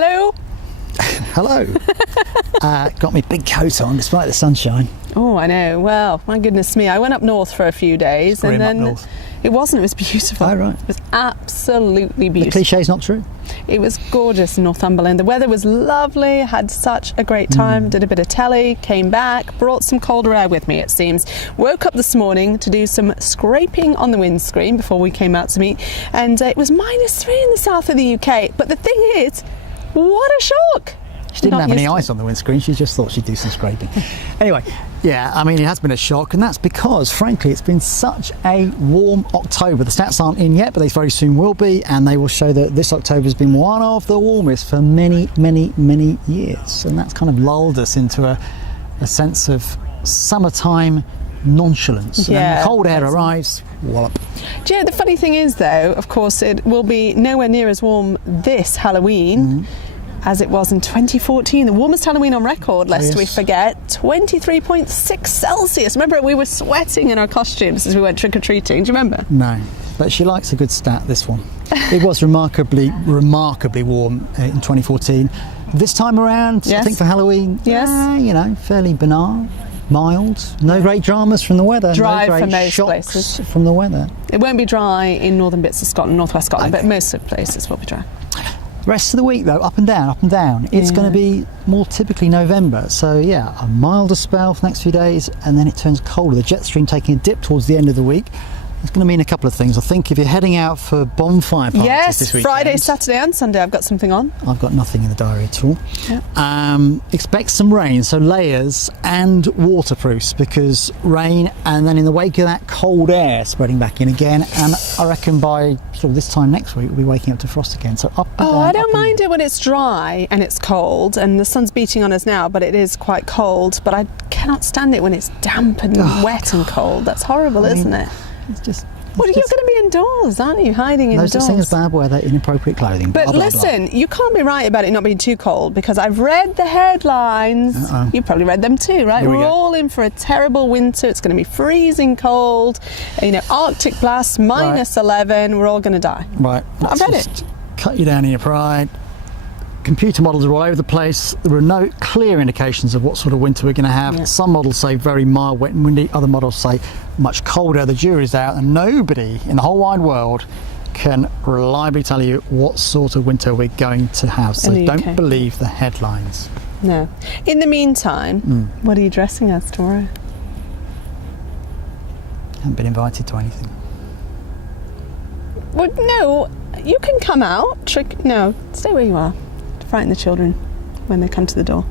Hello. Hello. Got me big coat on despite the sunshine. Oh, I know. Well, my goodness me. I went up north for a few days and then up north. It was beautiful. Oh, right. It was absolutely The beautiful. cliché's not true. It was gorgeous in Northumberland. The weather was lovely. I had such a great time. Did a bit of telly, came back, brought some colder air with me, it seems. Woke up this morning to do some scraping on the windscreen before we came out to meet, and it was -3 in the south of the UK. But the thing is, what a shock! She didn't have any ice on the windscreen, she just thought she'd do some scraping. Anyway, yeah, I mean, it has been a shock, and that's because, frankly, it's been such a warm October. The stats aren't in yet, but they very soon will be, and they will show that this October has been one of the warmest for many, many, many years. And that's kind of lulled us into a sense of summertime nonchalance. Yeah, and the cold air arrives, wallop. Do you know, the funny thing is, though, of course, it will be nowhere near as warm this Halloween as it was in 2014, the warmest Halloween on record, lest we forget, 23.6 Celsius. Remember, we were sweating in our costumes as we went trick-or-treating. Do you remember? No, but she likes a good stat, this one. It was remarkably warm in 2014. This time around, I think for Halloween, you know, fairly banal, mild, no great dramas from the weather. Dry no great for most shocks places. from the weather. It won't be dry in northern bits of Scotland, northwest Scotland, but most of the places will be dry. Rest of the week, though, up and down, up and down. It's going to be more typically November. So, yeah, a milder spell for the next few days, and then it turns colder. The jet stream taking a dip towards the end of the week. It's going to mean a couple of things. I think if you're heading out for bonfire parties this weekend... Friday, Saturday and Sunday I've got something on. I've got nothing in the diary at all. Yep. Expect some rain, so layers and waterproofs, because rain and then in the wake of that cold air spreading back in again, and I reckon by sort of this time next week we'll be waking up to frost again. So up and down. I don't mind it when it's dry and it's cold, and the sun's beating on us now, but it is quite cold. But I cannot stand it when it's damp and wet and cold. That's horrible, isn't it? It's just... Well, you're going to be indoors, aren't you? Hiding indoors. No such thing as bad weather, inappropriate clothing. But listen, you can't be right about it not being too cold, because I've read the headlines. You've probably read them too, right? We're all in for a terrible winter. It's going to be freezing cold. You know, Arctic blasts, -11. We're all going to die. Right. I've read it. Cut you down in your pride. Computer models are all over the place. There are no clear indications of what sort of winter we're going to have. Some models say very mild, wet and windy. Other models say much colder. The jury's out, and nobody in the whole wide world can reliably tell you what sort of winter we're going to have. So don't believe the headlines. No. In the meantime, what are you dressing as tomorrow? Haven't been invited to anything. Well, no. You can come out. No, stay where you are. Frighten the children when they come to the door.